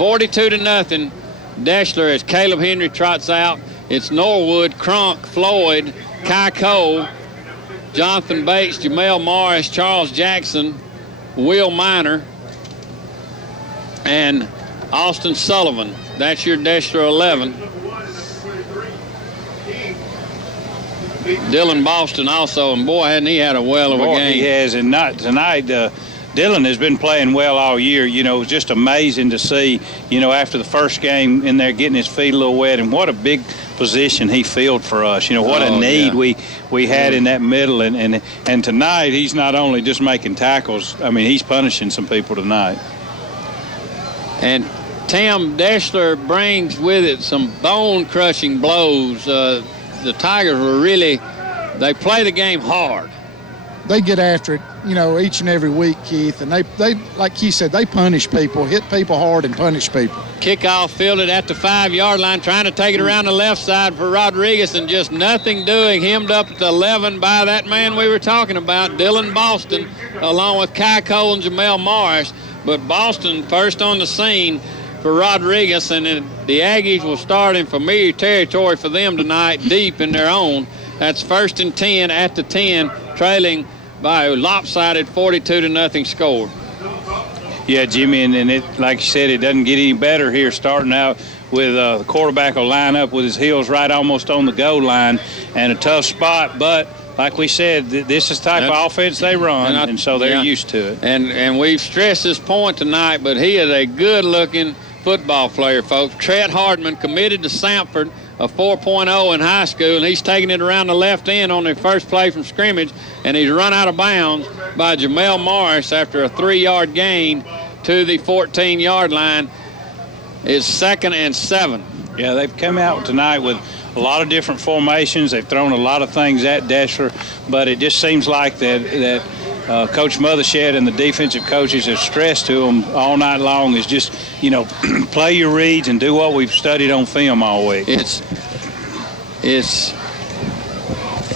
42-0. Deshler as Caleb Henry trots out. It's Norwood, Crunk, Floyd, Kai Cole, Jonathan Bates, Jamel Morris, Charles Jackson, Will Miner, and Austin Sullivan. That's your Deshler 11. Dylan Boston also, and boy, hadn't he had a well of a game. He has, and not tonight. Dylan has been playing well all year. You know, it's just amazing to see, you know, after the first game in there getting his feet a little wet, and what a big position he filled for us. You know, what a need we had in that middle. And tonight he's not only just making tackles, I mean, he's punishing some people tonight. And Tim, Deshler brings with it some bone-crushing blows. The Tigers were really, they play the game hard. They get after it, you know, each and every week, Keith, and they like Keith said, they punish people, hit people hard and punish people. Kickoff fielded at the 5-yard line, trying to take it around the left side for Rodriguez, and just nothing doing, hemmed up at the 11 by that man we were talking about, Dylan Boston, along with Kai Cole and Jamel Morris. But Boston first on the scene for Rodriguez, and the Aggies will start in familiar territory for them tonight, deep in their own. That's 1st and 10 at the 10, trailing by a lopsided 42-0 score. Yeah, Jimmy, and it, like you said, it doesn't get any better here, starting out with the quarterback will line up with his heels right almost on the goal line, and a tough spot, but like we said, this is the type of offense they run, and so they're used to it. And we've stressed this point tonight, but he is a good-looking football player, folks. Trent Hardman committed to Samford, a 4.0 in high school, and he's taking it around the left end on the first play from scrimmage, and he's run out of bounds by Jamel Morris after a 3-yard gain to the 14-yard line. It's 2nd and 7. Yeah, they've come out tonight with a lot of different formations. They've thrown a lot of things at Deshler, but it just seems like that Coach Mothershed and the defensive coaches have stressed to them all night long is just, you know, play your reads and do what we've studied on film all week. It's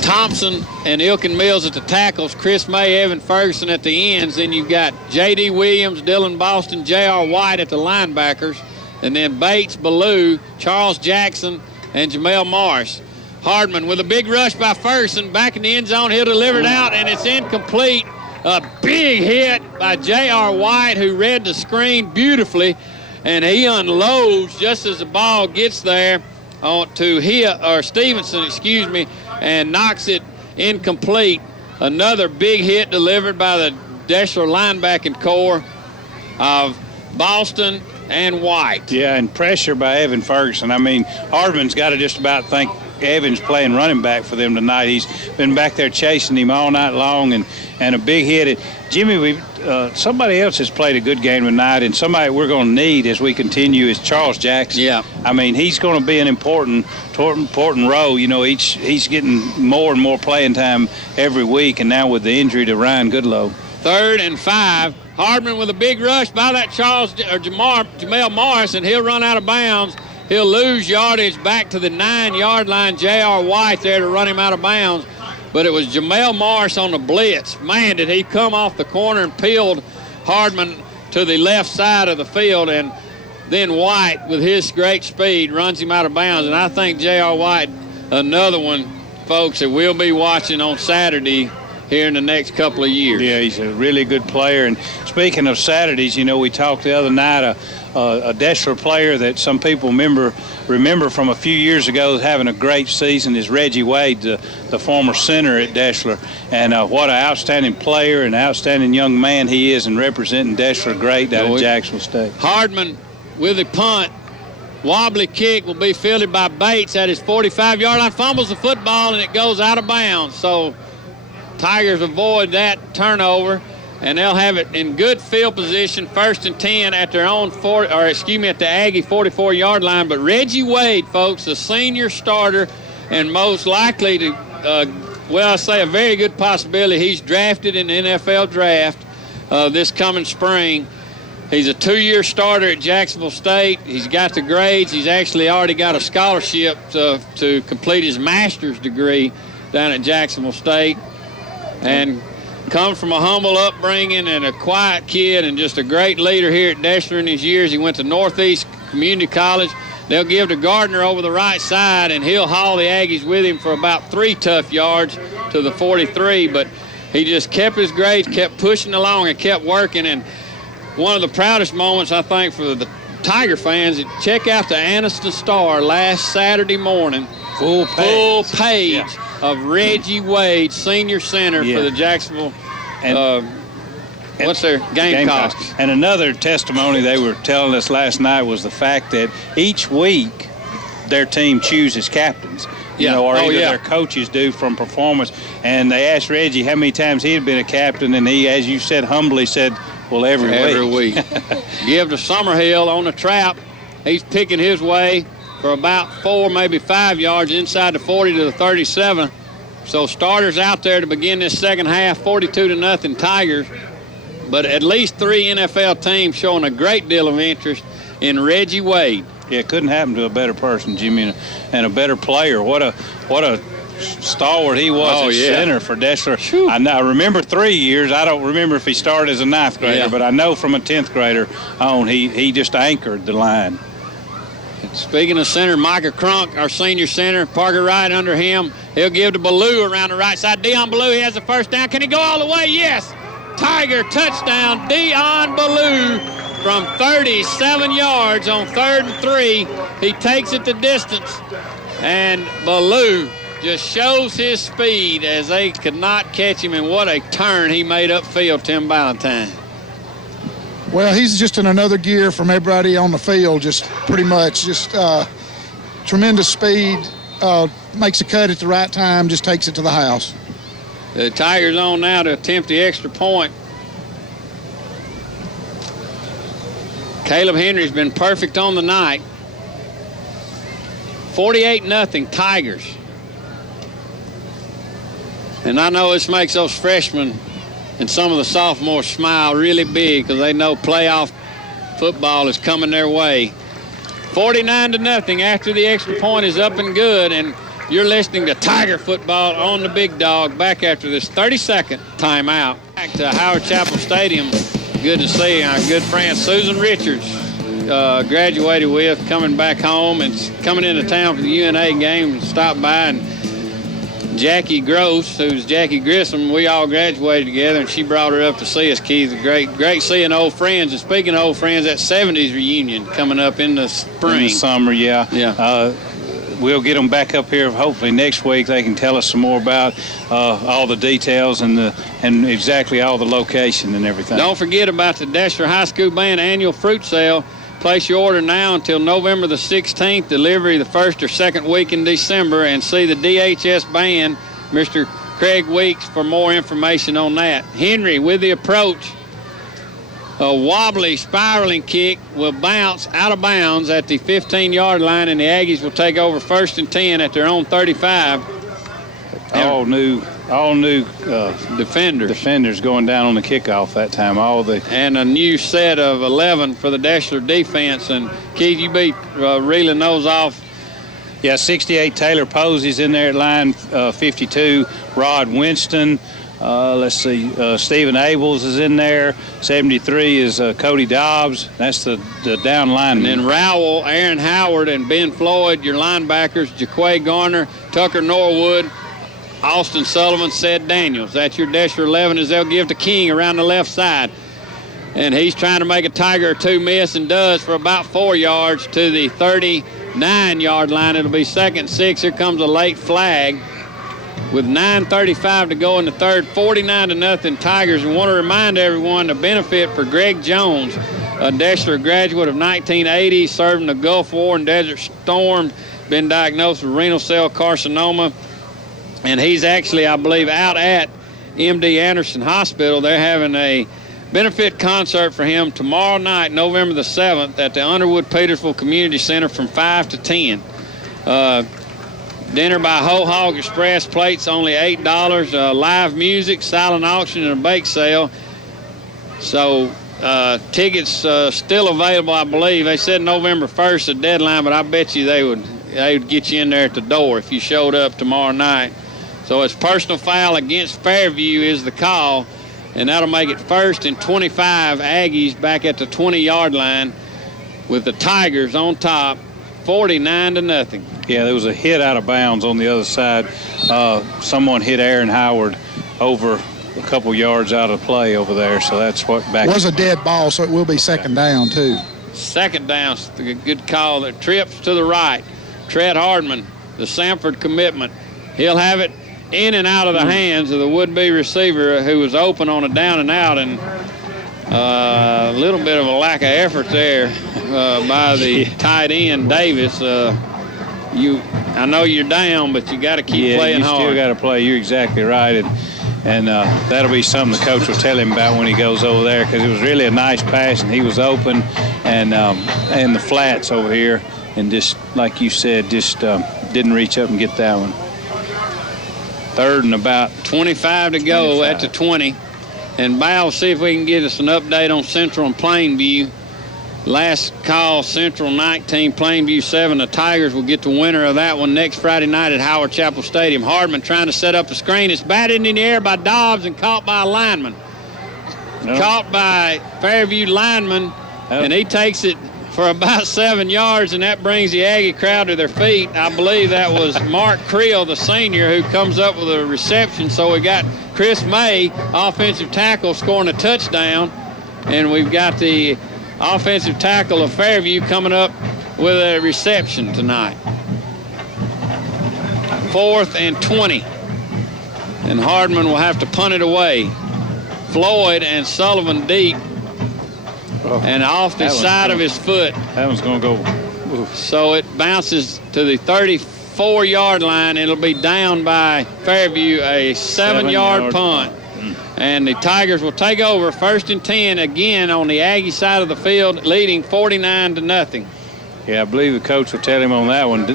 Thompson and Ilkin Mills at the tackles, Chris May, Evan Ferguson at the ends. Then you've got J.D. Williams, Dylan Boston, J.R. White at the linebackers, and then Bates, Ballou, Charles Jackson, and Jamel Morris. Hardman with a big rush by Ferguson, back in the end zone. He'll deliver it out, and it's incomplete. A big hit by J.R. White, who read the screen beautifully, and he unloads just as the ball gets there to Stevenson, and knocks it incomplete. Another big hit delivered by the Deshler linebacking core of Boston and White. Yeah, and pressure by Evan Ferguson. I mean, Hardman's got to just about think Evans playing running back for them tonight. He's been back there chasing him all night long, and a big hit. Jimmy, somebody else has played a good game tonight, and somebody we're going to need as we continue is Charles Jackson. Yeah. I mean, he's going to be an important role. You know, he's getting more and more playing time every week, and now with the injury to Ryan Goodlow. 3rd and 5. Hardman with a big rush by that Jamel Morris, and he'll run out of bounds. He'll lose yardage back to the 9-yard line. J.R. White there to run him out of bounds. But it was Jamel Morris on the blitz. Man, did he come off the corner and peeled Hardman to the left side of the field. And then White, with his great speed, runs him out of bounds. And I think J.R. White, another one, folks, that we'll be watching on Saturday here in the next couple of years. Yeah, he's a really good player. And speaking of Saturdays, you know, we talked the other night, a Deshler player that some people remember from a few years ago having a great season is Reggie Wade, the former center at Deshler. And what an outstanding player and outstanding young man he is, and representing Deshler great out of Jacksonville State. Hardman with a punt. Wobbly kick will be fielded by Bates at his 45-yard line. Fumbles the football, and it goes out of bounds. So Tigers avoid that turnover, and they'll have it in good field position, 1st and 10 at their own at the Aggie 44-yard line. But Reggie Wade, folks, the senior starter, and most likely to, I say a very good possibility he's drafted in the NFL draft this coming spring. He's a 2-year starter at Jacksonville State. He's got the grades. He's actually already got a scholarship to complete his master's degree down at Jacksonville State. And Comes from a humble upbringing and a quiet kid and just a great leader here at Deshler in his years. He went to Northeast Community College. They'll give to Gardner over the right side, and he'll haul the Aggies with him for about 3 tough yards to the 43. But he just kept his grades, kept pushing along, and kept working. And one of the proudest moments, I think, for the Tiger fans, check out the Anniston Star last Saturday morning. Full page of Reggie Wade, senior center for the Jacksonville. What's their Gamecocks? And another testimony they were telling us last night was the fact that each week their team chooses captains. Or either their coaches do from performance. And they asked Reggie how many times he had been a captain, and he, as you said, humbly said, well, every week. Give to Summerhill on the trap. He's picking his way for about 4, maybe 5 yards inside the 40 to the 37. So starters out there to begin this second half, 42-0 Tigers. But at least 3 NFL teams showing a great deal of interest in Reggie Wade. Yeah, it couldn't happen to a better person, Jimmy, and a better player. What a stalwart he was at center for Deshler. I remember 3 years. I don't remember if he started as a 9th grader, but I know from a 10th grader on, he just anchored the line. Speaking of center, Micah Crunk, our senior center, Parker Wright under him. He'll give to Ballou around the right side. Dion Ballou, he has the first down. Can he go all the way? Yes. Tiger touchdown, Dion Ballou from 37 yards on 3rd and 3. He takes it the distance, and Ballou just shows his speed as they could not catch him, and what a turn he made upfield, Tim Ballantyne. Well, he's just in another gear from everybody on the field, just pretty much. Just tremendous speed, makes a cut at the right time, just takes it to the house. The Tigers on now to attempt the extra point. Caleb Henry's been perfect on the night. 48-0 Tigers. And I know this makes those freshmen and some of the sophomores smile really big because they know playoff football is coming their way. 49-0 after the extra point is up and good, and you're listening to Tiger football on the Big Dog back after this 32nd timeout. Back to Howard Chapel Stadium. Good to see our good friend Susan Richards graduated with, coming back home and coming into town for the UNA game and stopped by, and Jackie Gross, who's Jackie Grissom, we all graduated together, and she brought her up to see us, Keith. Great seeing old friends. And speaking of old friends, that 70s reunion coming up in the spring. In the summer, yeah. We'll get them back up here hopefully next week. They can tell us some more about all the details and exactly all the location and everything. Don't forget about the Deshler High School Band annual fruit sale. Place your order now until November the 16th, delivery the first or second week in December, and see the DHS band, Mr. Craig Weeks, for more information on that. Henry with the approach. A wobbly, spiraling kick will bounce out of bounds at the 15-yard line, and the Aggies will take over 1st and 10 at their own 35. All new defenders going down on the kickoff that time. And a new set of 11 for the Deshler defense. And Keith, you be reeling those off. Yeah, 68 Taylor Posey's in there at line 52. Rod Winston. Let's see. Stephen Abels is in there. 73 is Cody Dobbs. That's the down lineman. And then Rowell, Aaron Howard, and Ben Floyd, your linebackers. Jaquay Garner, Tucker Norwood, Austin Sullivan, Seth Daniels. That's your Deshler 11 as they'll give to King around the left side. And he's trying to make a Tiger or two miss and does for about 4 yards to the 39-yard line. It'll be 2nd and 6. Here comes a late flag with 9:35 to go in the third. 49-0 Tigers. And want to remind everyone the benefit for Greg Jones, a Deshler graduate of 1980, served in the Gulf War and Desert Storm, been diagnosed with renal cell carcinoma. And he's actually, I believe, out at MD Anderson Hospital. They're having a benefit concert for him tomorrow night, November the 7th, at the Underwood Petersville Community Center from 5 to 10. Dinner by Whole Hog Express, plates only $8. Live music, silent auction, and a bake sale. So tickets still available, I believe. They said November 1st, the deadline, but I bet you they would get you in there at the door if you showed up tomorrow night. So it's personal foul against Fairview is the call. and that'll make it 1st and 25. Aggies back at the 20-yard line with the Tigers on top, 49-0. Yeah, there was a hit out of bounds on the other side. Someone hit Aaron Howard over a couple yards out of play over there, so that's what back. It was a dead ball, so it will be second down, too. Second down, good call. The trips to the right. Trent Hardman, the Samford commitment. He'll have it in and out of the hands of the would-be receiver who was open on a down and out, and a little bit of a lack of effort there by the tight end, Davis. I know you're down, but you got to keep playing hard. You still got to play. You're exactly right. And that'll be something the coach will tell him about when he goes over there, because it was really a nice pass, and he was open, and the flats over here, and just, like you said, just didn't reach up and get that one. 3rd and about 25 to go 25. At the 20. And Bal, see if we can get us an update on Central and Plainview. Last call, Central 19, Plainview 7. The Tigers will get the winner of that one next Friday night at Howard Chapel Stadium. Hardman trying to set up a screen. It's batted in the air by Dobbs and caught by a lineman. Caught by Fairview lineman, and he takes it for about 7 yards, and that brings the Aggie crowd to their feet. I believe that was Mark Creel, the senior, who comes up with a reception. So we got Chris May, offensive tackle, scoring a touchdown, and we've got the offensive tackle of Fairview coming up with a reception tonight. 4th and 20. And Hardman will have to punt it away. Floyd and Sullivan deep. And off the side of his foot. That one's going to go. Oof. So it bounces to the 34-yard line. It'll be down by Fairview, a 7-yard punt. And the Tigers will take over 1st and 10 again on the Aggie side of the field, leading 49-0. Yeah, I believe the coach will tell him on that one.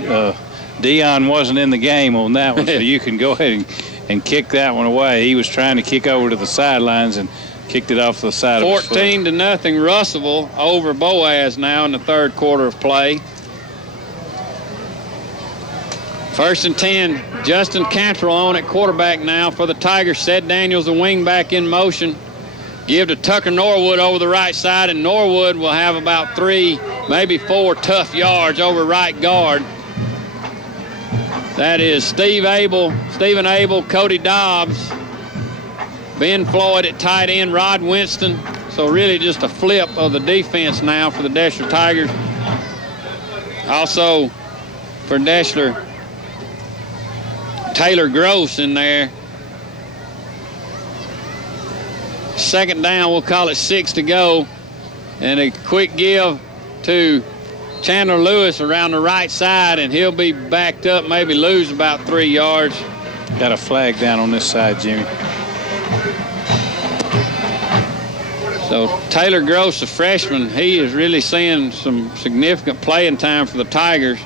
Dion wasn't in the game on that one, so you can go ahead and kick that one away. He was trying to kick over to the sidelines and kicked it off the side of his foot. 14-0 Russellville over Boaz now in the 3rd quarter of play. 1st and 10, Justin Cantrell on at quarterback now for the Tigers. Sed Daniels, the wing back in motion. Give to Tucker Norwood over the right side, and Norwood will have about 3, maybe 4 tough yards over right guard. That is Stephen Abel, Cody Dobbs, Ben Floyd at tight end, Rod Winston. So really just a flip of the defense now for the Deshler Tigers. Also for Deshler, Taylor Gross in there. 2nd down, we'll call it 6 to go. And a quick give to Chandler Lewis around the right side, and he'll be backed up, maybe lose about 3 yards. Got a flag down on this side, Jimmy. So Taylor Gross, a freshman, he is really seeing some significant playing time for the Tigers.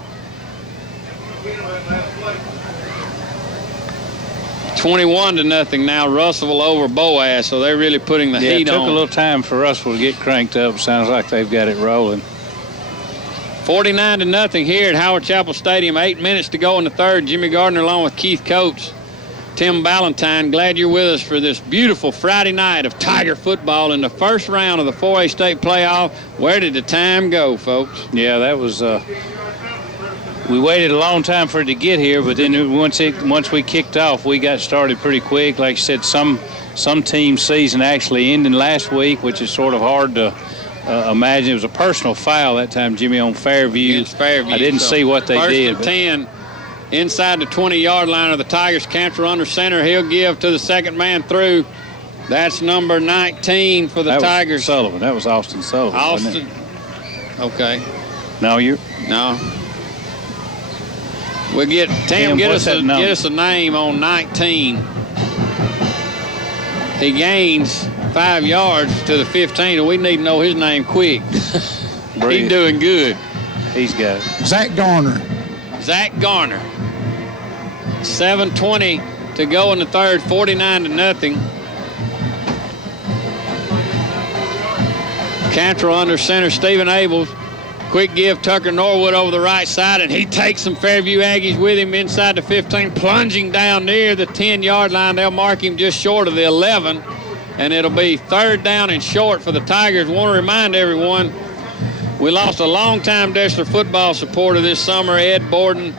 21-0 now, Russellville over Boaz, so they're really putting the heat on. It took a little time for Russellville to get cranked up. Sounds like they've got it rolling. 49-0 here at Howard Chapel Stadium. 8 minutes to go in the 3rd. Jimmy Gardner along with Keith Coates. Tim Ballantyne, glad you're with us for this beautiful Friday night of Tiger football in the 1st round of the 4A state playoff. Where did the time go, folks? Yeah, that was we waited a long time for it to get here, but then once we kicked off, we got started pretty quick. Like you said, some team season actually ending last week, which is sort of hard to imagine. It was a personal foul that time, Jimmy, on Fairview. Against Fairview. I didn't see what they did. 1st and 10 inside the 20-yard line of the Tigers. Cantrell under center. He'll give to the 2nd man through. That's number 19 for the Tigers. Sullivan. That was Austin Sullivan. Austin. Okay. No, No. We'll get Tim. Get us a name on 19. He gains 5 yards to the 15, and we need to know his name quick. He's doing good. He's got it. Zach Garner. Zach Garner. 7:20 to go in the 3rd. 49-0. Cantrell under center. Stephen Abels. Quick give, Tucker Norwood over the right side, and he takes some Fairview Aggies with him inside the 15, plunging down near the 10-yard line. They'll mark him just short of the 11. and it'll be 3rd down and short for the Tigers. Want to remind everyone, we lost a longtime Deshler football supporter this summer. Ed Borden,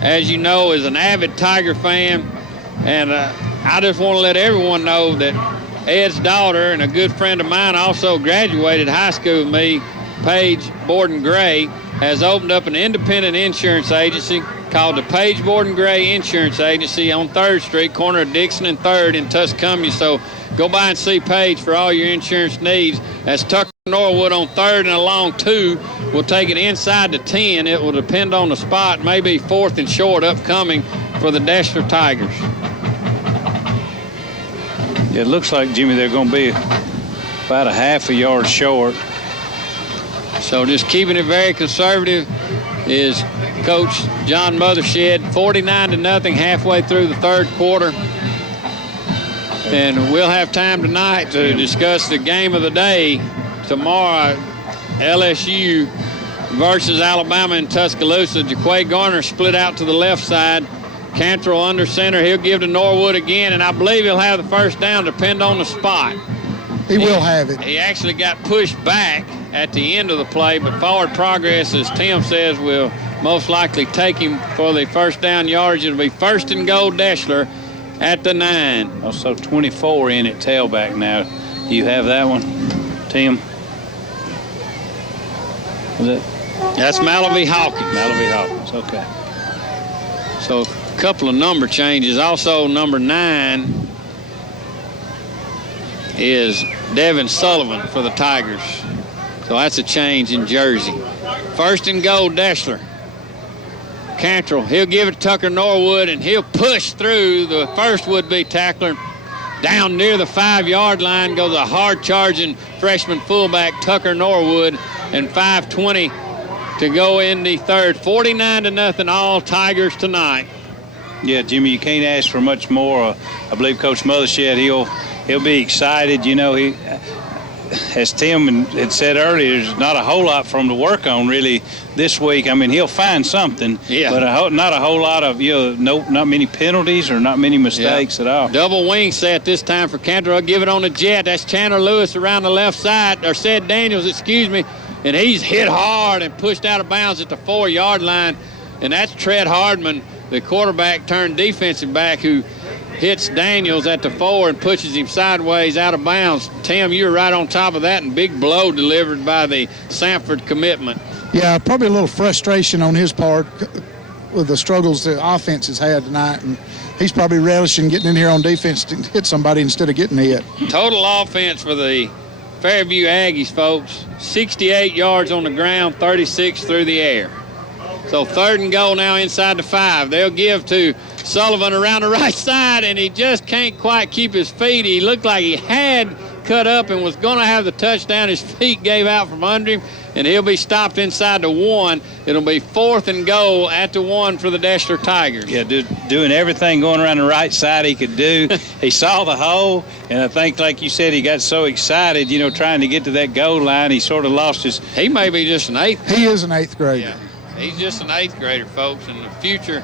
as you know, is an avid Tiger fan, and I just want to let everyone know that Ed's daughter and a good friend of mine also graduated high school with me, Paige Borden Gray, has opened up an independent insurance agency called the Paige Borden Gray Insurance Agency on 3rd Street, corner of Dixon and 3rd in Tuscumby. So go by and see Paige for all your insurance needs. That's Tucker Norwood on 3rd and along 2. We'll take it inside the 10. It will depend on the spot, maybe 4th and short upcoming for the Deshler Tigers. Yeah, it looks like, Jimmy, they're going to be about a half a yard short. So just keeping it very conservative is Coach John Mothershed, 49-0 halfway through the 3rd quarter. And we'll have time tonight to discuss the game of the day tomorrow, LSU versus Alabama in Tuscaloosa. Jaquay Garner split out to the left side. Cantrell under center. He'll give to Norwood again, and I believe he'll have the 1st down, depend on the spot. He will have it. He actually got pushed back at the end of the play, but forward progress, as Tim says, will most likely take him for the 1st down yardage. It'll be 1st and goal Deshler at the 9. Also 24 in at tailback now. Do you have that one, Tim? That's Malavie Hawkins. Malavie Hawkins, okay. So a couple of number changes. Also number 9 is Devin Sullivan for the Tigers. So that's a change in jersey. 1st and goal Deshler. Cantrell, he'll give it to Tucker Norwood, and he'll push through the first would-be tackler. Down near the 5-yard line goes a hard-charging freshman fullback, Tucker Norwood, and 5:20 to go in the 3rd. 49-0 all Tigers tonight. Yeah, Jimmy, you can't ask for much more. I believe Coach Mothershed, he'll be excited. You know, he, as Tim had said earlier, there's not a whole lot for him to work on really this week. I mean, he'll find something, but not a whole lot of, not many penalties or not many mistakes at all. Double wing set this time for Cantrell. Give it on the jet. That's Chandler Lewis around the left side, or Sed Daniels, excuse me, and he's hit hard and pushed out of bounds at the 4-yard line, and that's Tread Hardman, the quarterback turned defensive back, who hits Daniels at the 4 and pushes him sideways out of bounds. Tim, you were right on top of that, and big blow delivered by the Sanford commitment. Yeah, probably a little frustration on his part with the struggles the offense has had tonight, and he's probably relishing getting in here on defense to hit somebody instead of getting hit. Total offense for the Fairview Aggies, folks, 68 yards on the ground, 36 through the air. So 3rd and goal now inside the 5. They'll give to Sullivan around the right side, and he just can't quite keep his feet. He looked like he had cut up and was going to have the touchdown. His feet gave out from under him, and he'll be stopped inside the 1. It'll be 4th and goal at the 1 for the Deshler Tigers. Yeah, doing everything going around the right side he could do. He saw the hole, and I think, like you said, he got so excited, trying to get to that goal line, he sort of lost his... He may be just an 8th. He is an 8th grader. Yeah, he's just an 8th grader, folks. In the future,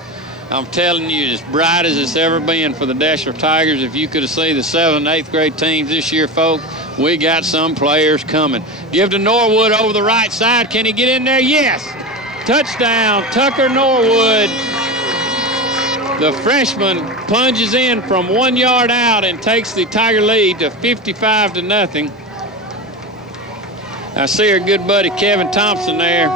I'm telling you, as bright as it's ever been for the Deshler Tigers. If you could have seen the 7th and 8th grade teams this year, folks, we got some players coming. Give to Norwood over the right side. Can he get in there? Yes. Touchdown, Tucker Norwood. The freshman plunges in from 1 yard out and takes the Tiger lead to 55-0. I see our good buddy Kevin Thompson there.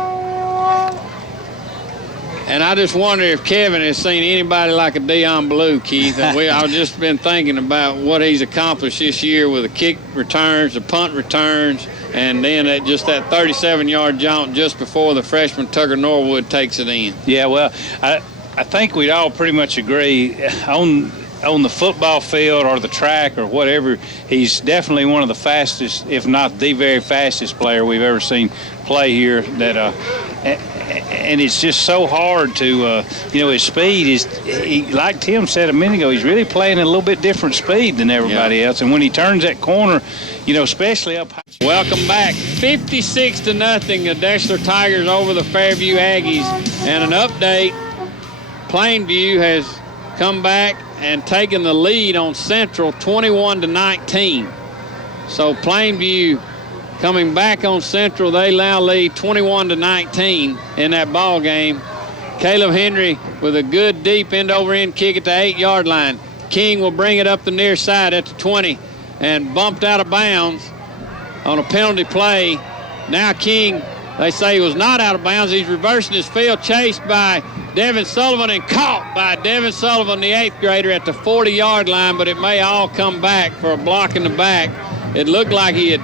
And I just wonder if Kevin has seen anybody like a Dion Blue, Keith. And I've just been thinking about what he's accomplished this year with the kick returns, the punt returns, and then just that 37-yard jump just before the freshman Tucker Norwood takes it in. Yeah, well, I think we'd all pretty much agree on the football field or the track or whatever, he's definitely one of the fastest, if not the very fastest player we've ever seen play here. And it's just so hard to, his speed is, like Tim said a minute ago, he's really playing at a little bit different speed than everybody else. And when he turns that corner, especially up high. Welcome back. 56-0, the Deshler Tigers over the Fairview Aggies. And an update, Plainview has come back and taken the lead on Central 21-19. So Plainview coming back on Central, they now lead 21-19 in that ball game. Caleb Henry with a good deep end-over-end kick at the 8-yard line. King will bring it up the near side at the 20 and bumped out of bounds on a penalty play. Now King, they say he was not out of bounds. He's reversing his field, chased by Devin Sullivan and caught by Devin Sullivan, the 8th grader, at the 40-yard line, but it may all come back for a block in the back. It looked like he had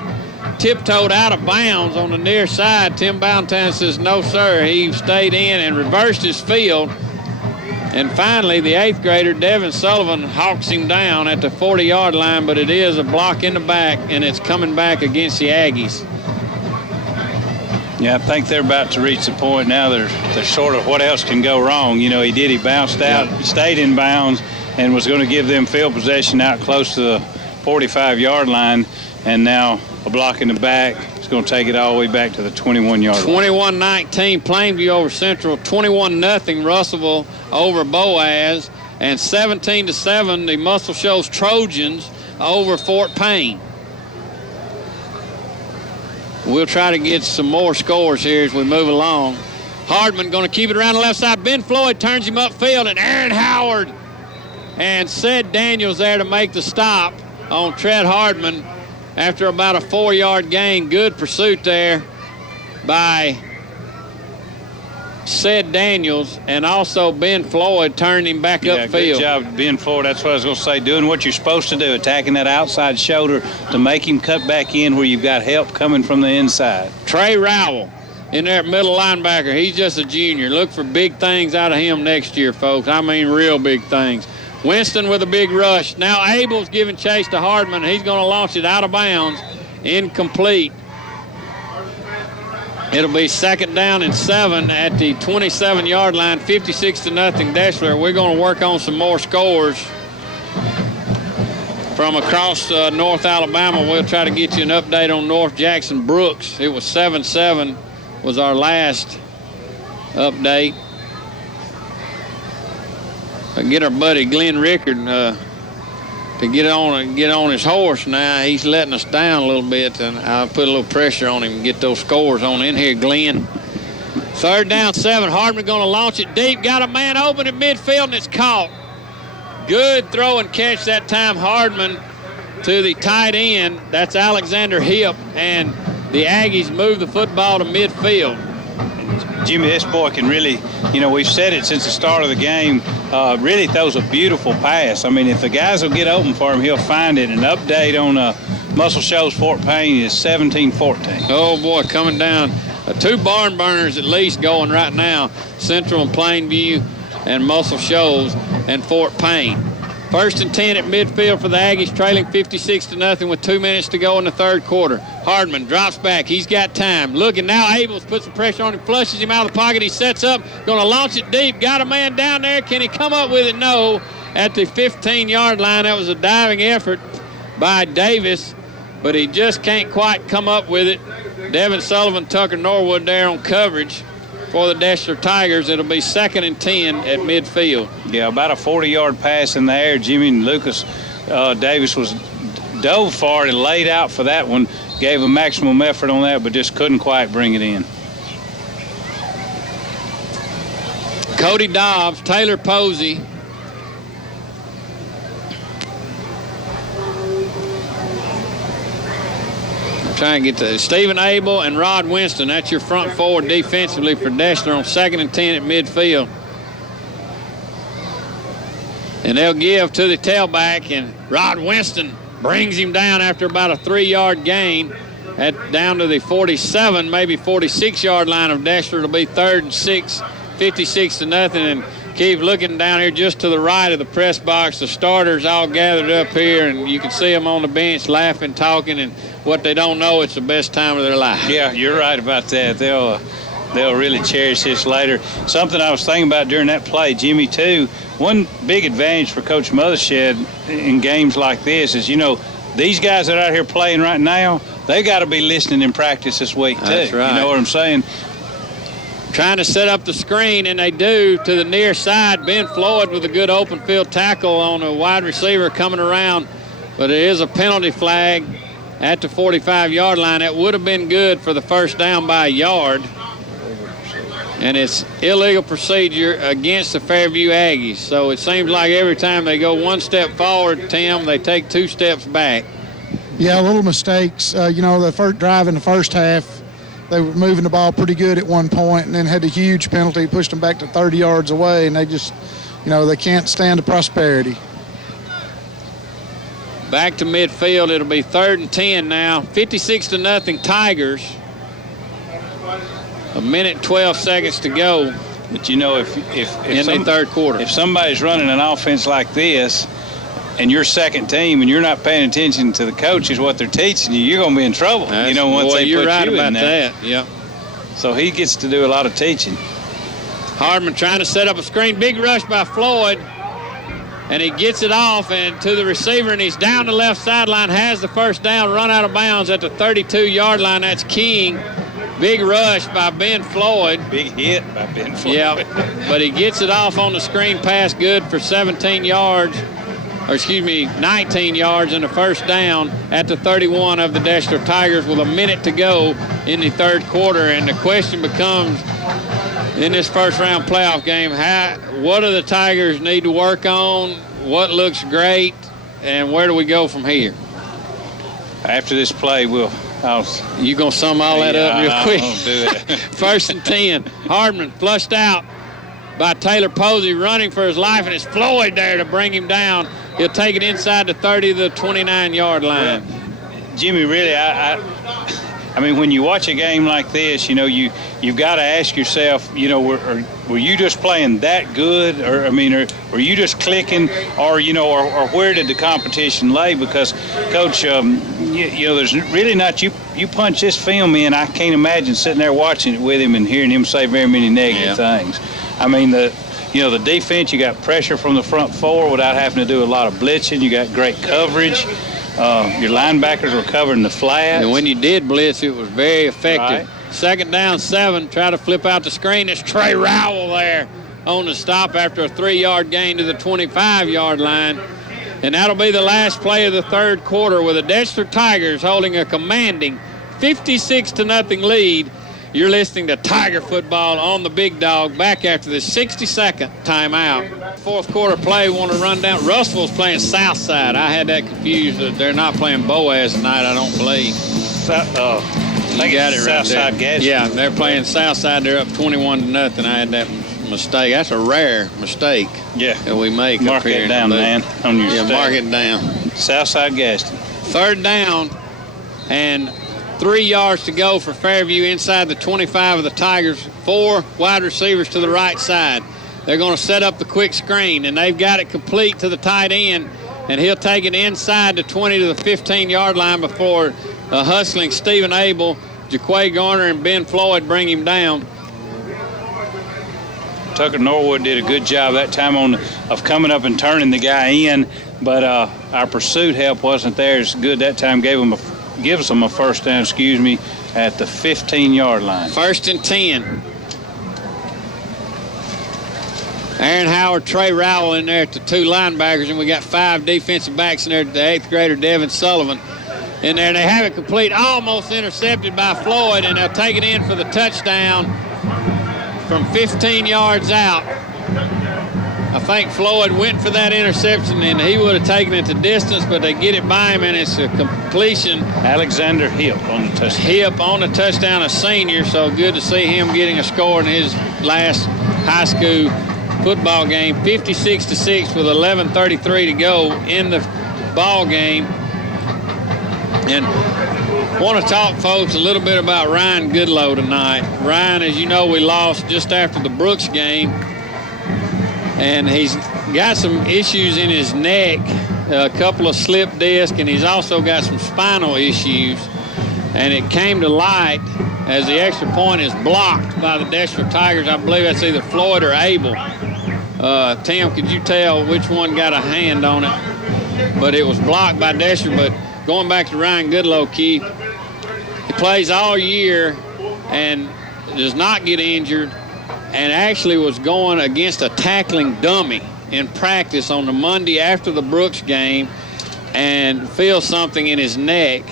tiptoed out of bounds on the near side. Tim Ballantyne says, no, sir. He stayed in and reversed his field. And finally, the 8th grader, Devin Sullivan, hawks him down at the 40-yard line, but it is a block in the back, and it's coming back against the Aggies. Yeah, I think they're about to reach the point now. They're sort of what else can go wrong. You know, he bounced out, stayed in bounds, and was going to give them field possession out close to the 45-yard line, and now a block in the back. It's going to take it all the way back to the 21-yard line. 21-19, Plainview over Central. 21-0, Russellville over Boaz. And 17-7, the Muscle Shoals Trojans over Fort Payne. We'll try to get some more scores here as we move along. Hardman going to keep it around the left side. Ben Floyd turns him upfield, and Aaron Howard and Sid Daniels there to make the stop on Tread Hardman after about a 4-yard gain. Good pursuit there by Sid Daniels, and also Ben Floyd turned him back upfield. Good job, Ben Floyd. That's what I was going to say, doing what you're supposed to do, attacking that outside shoulder to make him cut back in where you've got help coming from the inside. Trey Rowell in there at middle linebacker. He's just a junior. Look for big things out of him next year, folks. I mean real big things. Winston with a big rush. Now Abel's giving chase to Hardman. He's going to launch it out of bounds. Incomplete. It'll be 2nd down and 7 at the 27-yard line, 56-0 Deshler. We're going to work on some more scores from across North Alabama. We'll try to get you an update on North Jackson Brooks. It was 7-7 was our last update. Get our buddy Glenn Rickard to get on his horse now. He's letting us down a little bit, and I'll put a little pressure on him and get those scores on in here, Glenn. 3rd down, 7. Hardman going to launch it deep. Got a man open at midfield, and it's caught. Good throw and catch that time, Hardman to the tight end. That's Alexander Hip, and the Aggies move the football to midfield. Jimmy, this boy can really, we've said it since the start of the game, really throws a beautiful pass. I mean, if the guys will get open for him, he'll find it. An update on Muscle Shoals Fort Payne is 17-14. Oh, boy, coming down. 2 barn burners at least going right now. Central and Plainview and Muscle Shoals and Fort Payne. 1st and 10 at midfield for the Aggies, trailing 56-0 with 2 minutes to go in the 3rd quarter. Hardman drops back. He's got time. Looking now. Abels puts some pressure on him, flushes him out of the pocket. He sets up, going to launch it deep. Got a man down there. Can he come up with it? No. At the 15-yard line, that was a diving effort by Davis, but he just can't quite come up with it. Devin Sullivan, Tucker Norwood there on coverage for the Deshler Tigers. It'll be 2nd and 10 at midfield. Yeah, about a 40-yard pass in the air. Jimmy and Lucas Davis was dove for it and laid out for that one. Gave a maximum effort on that, but just couldn't quite bring it in. Cody Dobbs, Taylor Posey. Trying to get to Stephen Abel and Rod Winston. That's your front forward defensively for Deshler on 2nd and 10 at midfield. And they'll give to the tailback, and Rod Winston brings him down after about a 3-yard gain down to the 47, maybe 46-yard line of Deshler. It'll be 3rd and 6, 56-0. And keep looking down here just to the right of the press box. The starters all gathered up here, and you can see them on the bench laughing, talking, and what they don't know, it's the best time of their life. Yeah, you're right about that. They'll really cherish this later. Something I was thinking about during that play, Jimmy, too, one big advantage for Coach Mothershed in games like this is, these guys that are out here playing right now, they got to be listening in practice this week, too. That's right. You know what I'm saying? trying to set up the screen, and they do to the near side. Ben Floyd with a good open field tackle on a wide receiver coming around, but it is a penalty flag at the 45-yard line. That would have been good for the first down by a yard, and it's illegal procedure against the Fairview Aggies. So it seems like every time they go one step forward, Tim, they take 2 steps back. Yeah, little mistakes. The first drive in the first half, they were moving the ball pretty good at one point and then had a huge penalty, pushed them back to 30 yards away, and they just, they can't stand the prosperity. Back to midfield. It'll be 3rd and 10 now. 56-0 Tigers. A minute 12 seconds to go. But in the third quarter, if somebody's running an offense like this, and you're second team, and you're not paying attention to the coaches, what they're teaching you, you're going to be in trouble. Once they you're put right you about in there. that. Yeah. So he gets to do a lot of teaching. Hardman trying to set up a screen. Big rush by Floyd, and he gets it off and to the receiver, and he's down the left sideline, has the first down, run out of bounds at the 32-yard line. That's King. Big rush by Ben Floyd. Big hit by Ben Floyd. Yeah, but he gets it off on the screen pass, good for 19 yards and a first down at the 31 of the Deshler Tigers with a minute to go in the third quarter. And the question becomes, in this first-round playoff game, what do the Tigers need to work on? What looks great? And where do we go from here? After this play, You going to sum all that up real quick? I'll do that. 1st and 10. Hardman flushed out by Taylor Posey, running for his life, and it's Floyd there to bring him down. He'll take it inside the 30 to the 29-yard line. Jimmy, really, I mean, when you watch a game like this, you've got to ask yourself, were you just playing that good, or were you just clicking, or where did the competition lay? Because, Coach, there's really not you punch this film in. I can't imagine sitting there watching it with him and hearing him say very many negative things. I mean, the defense, you got pressure from the front four without having to do a lot of blitzing. You got great coverage. Your linebackers were covering the flats. And when you did blitz, it was very effective. Right. 2nd down, 7. Try to flip out the screen. It's Trey Rowell there on the stop after a 3-yard gain to the 25-yard line. And that'll be the last play of the third quarter with the Deshler Tigers holding a commanding 56-0 lead. You're listening to Tiger Football on the Big Dog, back after the 60-second timeout. Fourth quarter play, want to run down. Russell's playing Southside. I had that confused. They're not playing Boaz tonight, I don't believe. You got it right Southside there. Yeah, they're playing Southside. They're up 21-0. I had that mistake. That's a rare mistake that we make Mark up here. It down, man, on your stack. Mark it down. Southside Gaston. 3rd down and 3 yards to go for Fairview inside the 25 of the Tigers. 4 wide receivers to the right side. They're going to set up the quick screen, and they've got it complete to the tight end, and he'll take it inside the 20 to the 15-yard line before hustling Stephen Abel, Jaquay Garner, and Ben Floyd bring him down. Tucker Norwood did a good job that time of coming up and turning the guy in, but our pursuit help wasn't there as good that time. Gives them a first down, at the 15-yard line. 1st and 10. Aaron Howard, Trey Rowell in there at the 2 linebackers, and we got 5 defensive backs in there. The 8th grader, Devin Sullivan, in there. And they have it complete, almost intercepted by Floyd, and they'll take it in for the touchdown from 15 yards out. I think Floyd went for that interception, and he would have taken it to distance, but they get it by him, and it's a completion. Alexander Hip on the touchdown. Hip on the touchdown, a senior, so good to see him getting a score in his last high school football game. 56-6 with 11:33 to go in the ball game. And want to talk, folks, a little bit about Ryan Goodlow tonight. Ryan, as you know, we lost just after the Brooks game. And he's got some issues in his neck, a couple of slip discs, and he's also got some spinal issues. And it came to light as the extra point is blocked by the Deshler Tigers. I believe that's either Floyd or Abel. Tim, could you tell which one got a hand on it? But it was blocked by Deshler. But going back to Ryan Goodlow, Keith, he plays all year and does not get injured. and actually was going against a tackling dummy in practice on the Monday after the Brooks game and feels something in his neck.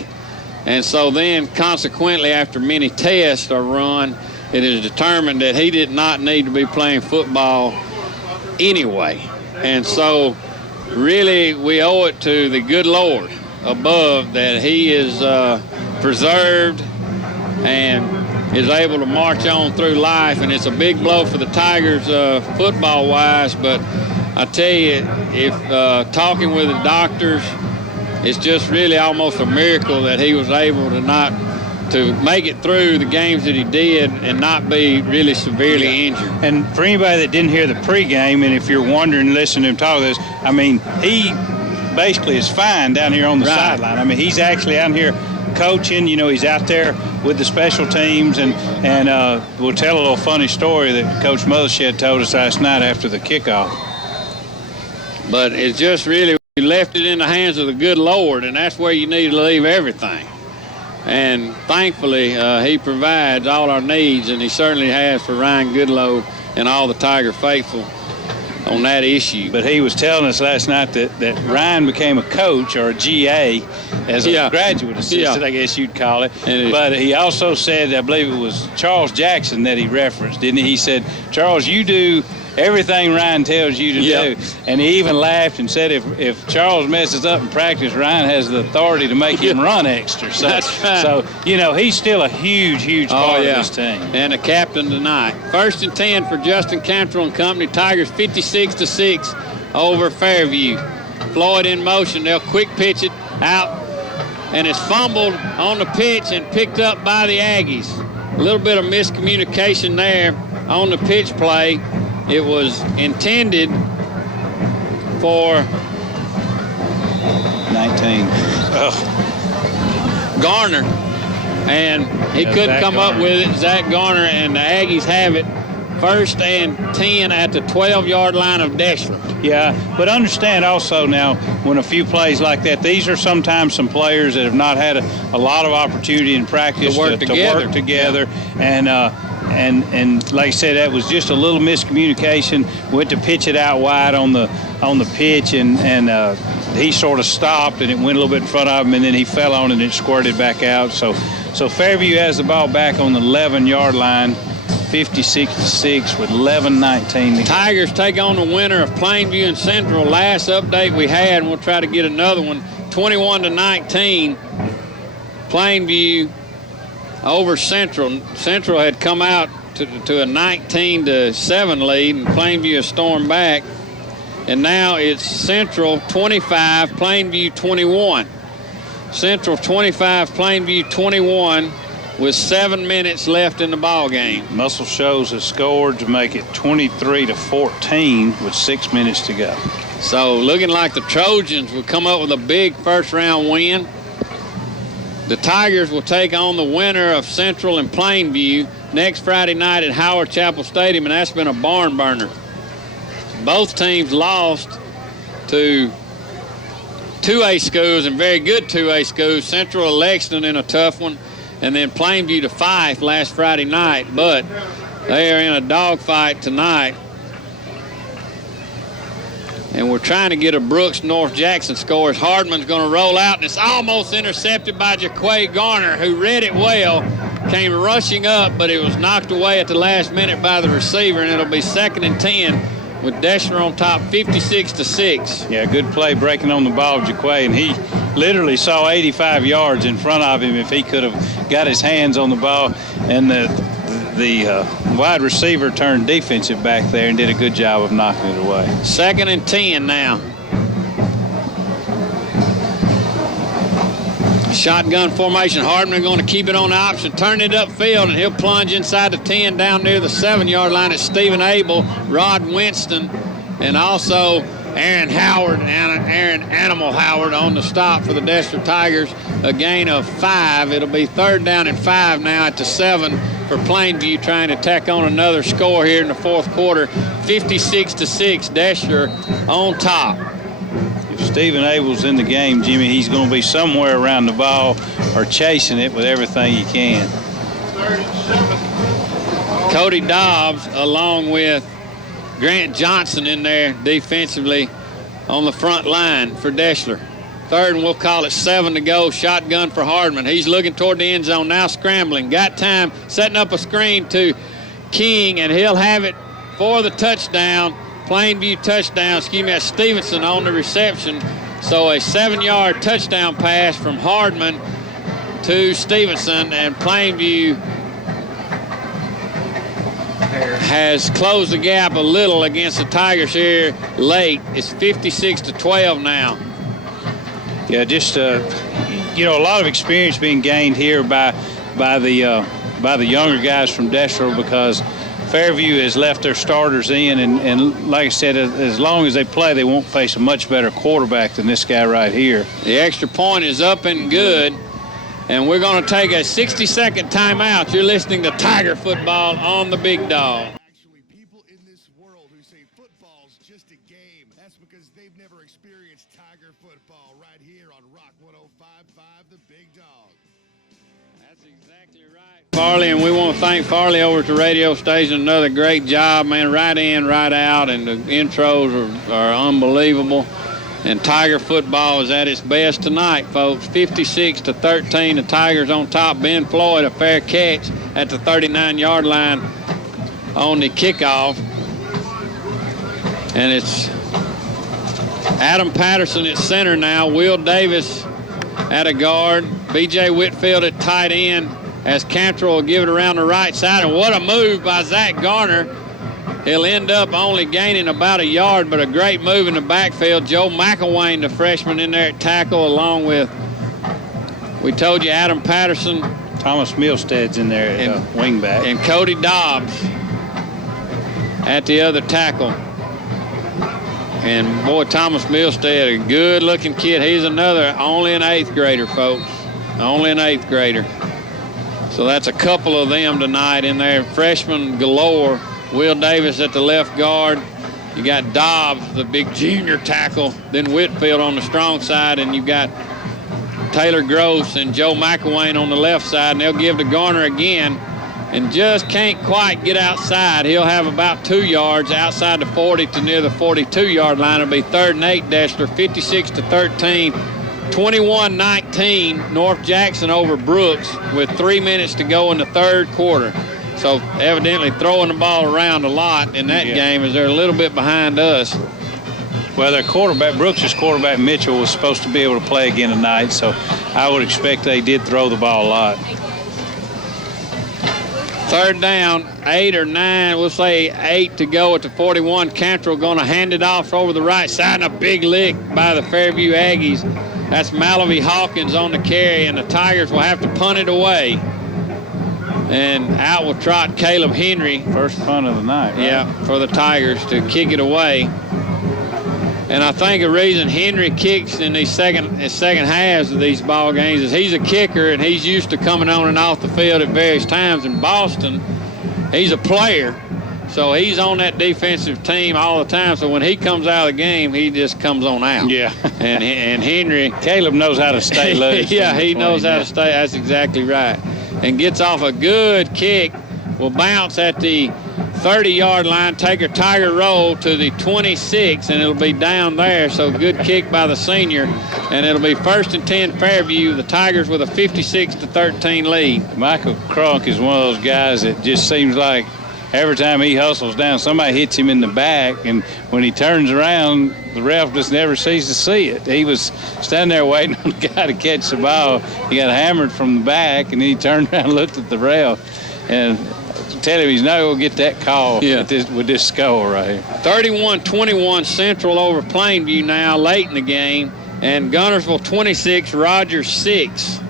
And so then, consequently, after many tests are run, it is determined that he did not need to be playing football anyway. And so, really, we owe it to the good Lord above that he is preserved and is able to march on through life. And it's a big blow for the Tigers football-wise, but I tell you, if talking with the doctors, it's just really almost a miracle that he was able to make it through the games that he did and not be really severely injured. And for anybody that didn't hear the pregame, and if you're wondering, listening to him talk this, I mean, he basically is fine down here on the sideline. I mean, he's actually out here coaching. You know, he's out there with the special teams, and we'll tell a little funny story that Coach Mothershed told us last night after the kickoff. But it's just really, we left it in the hands of the good Lord, and that's where you need to leave everything. And thankfully, he provides all our needs, and he certainly has for Ryan Goodlow and all the Tiger faithful on that issue. But he was telling us last night that Ryan became a coach, or a GA, as a graduate assistant, I guess you'd call it. But he also said, I believe it was Charles Jackson that he referenced, didn't he? He said, Charles, you do everything Ryan tells you to do. And he even laughed and said if Charles messes up in practice, Ryan has the authority to make him run extra. So, that's right. So, you know, he's still a huge part of this team. And a captain tonight. 1st and 10 for Justin Cantrell and company. Tigers 56-6 over Fairview. Floyd in motion. They'll quick pitch it out, and it's fumbled on the pitch and picked up by the Aggies. A little bit of miscommunication there on the pitch play. It was intended for 19. Garner, and he couldn't Zach come Garner. up with it. Zach Garner, and the Aggies have it. 1st and 10 at the 12-yard line of Deshler. Yeah, but understand also now, when a few plays like that, these are sometimes some players that have not had a lot of opportunity in practice To work together. And like I said, that was just a little miscommunication. Went to pitch it out wide on the pitch, and he sort of stopped, and it went a little bit in front of him, and then he fell on it and it squirted back out. So Fairview has the ball back on the 11-yard line, 56-6 with 11:19. Tigers take on the winner of Plainview and Central. Last update we had, and we'll try to get another one, 21-19. Plainview over Central. Central had come out to a 19-7 lead, and Plainview has stormed back. And now it's Central 25, Plainview 21. Central 25, Plainview 21, with 7 minutes left in the ball game. Muscle Shoals has scored to make it 23-14 with 6 minutes to go. So looking like the Trojans will come up with a big first-round win. The Tigers will take on the winner of Central and Plainview next Friday night at Howard Chapel Stadium, and that's been a barn burner. Both teams lost to 2A schools, and very good 2A schools. Central to Lexington in a tough one, and then Plainview to Fife last Friday night. But they are in a dogfight tonight. And we're trying to get a Brooks North Jackson score as Hardman's going to roll out, and it's almost intercepted by Jaquay Garner, who read it well, came rushing up, but it was knocked away at the last minute by the receiver, and it'll be 2nd and 10 with Deshler on top, 56-6. Yeah, good play breaking on the ball, Jaquay, and he literally saw 85 yards in front of him if he could have got his hands on the ball, and the wide receiver turned defensive back there and did a good job of knocking it away. 2nd and 10 now. Shotgun formation. Hardman going to keep it on the option, turn it upfield, and he'll plunge inside the 10 down near the 7-yard line. It's Stephen Abel, Rod Winston, and also Aaron Howard, Aaron Animal Howard on the stop for the Deshler Tigers. A gain of 5. It'll be 3rd down and 5 now at the 7 for Plainview, trying to tack on another score here in the 4th quarter. 56-6, Deshler on top. If Stephen Abel's in the game, Jimmy, he's going to be somewhere around the ball or chasing it with everything he can. Cody Dobbs along with Grant Johnson in there defensively on the front line for Deshler. Third, and we'll call it 7 to go. Shotgun for Hardman. He's looking toward the end zone, now scrambling. Got time, setting up a screen to King, and he'll have it for the touchdown. Plainview touchdown, that's Stevenson on the reception. So a 7-yard touchdown pass from Hardman to Stevenson, and Plainview has closed the gap a little against the Tigers here late. It's 56-12 now. Yeah, just a lot of experience being gained here by the younger guys from Deshler, because Fairview has left their starters in, and like I said, as long as they play, they won't face a much better quarterback than this guy right here. The extra point is up and good, and we're going to take a 60-second timeout. You're listening to Tiger Football on the Big Dog. Actually, people in this world who say football's just a game, that's because they've never experienced Tiger football right here on Rock 105.5, the Big Dog. That's exactly right, Farley, and we want to thank Farley over at the radio station. Another great job, man, right in, right out, and the intros are unbelievable. And Tiger football is at its best tonight, folks. 56-13, the Tigers on top. Ben Floyd, a fair catch at the 39-yard line on the kickoff. And it's Adam Patterson at center now. Will Davis at a guard. B.J. Whitfield at tight end as Cantrell will give it around the right side. And what a move by Zach Garner. He'll end up only gaining about a yard, but a great move in the backfield. Joe McElwain, the freshman, in there at tackle, along with, we told you, Adam Patterson. Thomas Milstead's in there at wingback. And Cody Dobbs at the other tackle. And, boy, Thomas Milstead, a good-looking kid. He's only an 8th grader, folks. Only an 8th grader. So that's a couple of them tonight in there. Freshman galore. Will Davis at the left guard. You got Dobbs, the big junior tackle. Then Whitfield on the strong side. And you've got Taylor Gross and Joe McElwain on the left side. And they'll give to Garner again. And just can't quite get outside. He'll have about 2 yards outside the 40 to near the 42-yard line. It'll be 3rd and 8, Deshler, 56-13. 21-19, North Jackson over Brooks with 3 minutes to go in the third quarter. So evidently throwing the ball around a lot in that game, as they're a little bit behind us. Well, their quarterback, Brooks' quarterback Mitchell, was supposed to be able to play again tonight, so I would expect they did throw the ball a lot. 3rd down, 8 or 9, we'll say 8 to go at the 41. Cantrell going to hand it off over the right side, and a big lick by the Fairview Aggies. That's Malavie Hawkins on the carry, and the Tigers will have to punt it away. And out will trot Caleb Henry. First punt of the night, right? Yeah, for the Tigers to kick it away. And I think a reason Henry kicks in these second halves of these ball games is he's a kicker, and he's used to coming on and off the field at various times. In Boston, he's a player, so he's on that defensive team all the time. So when he comes out of the game, he just comes on out. Yeah. and Henry, Caleb knows how to stay loose. Yeah, he knows how to stay. That's exactly right. And gets off a good kick, will bounce at the 30-yard line, take a Tiger roll to the 26, and it'll be down there. So good kick by the senior, and it'll be 1st and 10 Fairview. The Tigers with a 56-13 lead. Michael Crunk is one of those guys that just seems like every time he hustles down, somebody hits him in the back, and when he turns around, the ref just never seems to see it. He was standing there waiting on the guy to catch the ball. He got hammered from the back, and then he turned around and looked at the ref, and tell him he's not going to get that call with this score right here. 31-21 Central over Plainview now, late in the game, and Gunnersville 26, Rogers 6.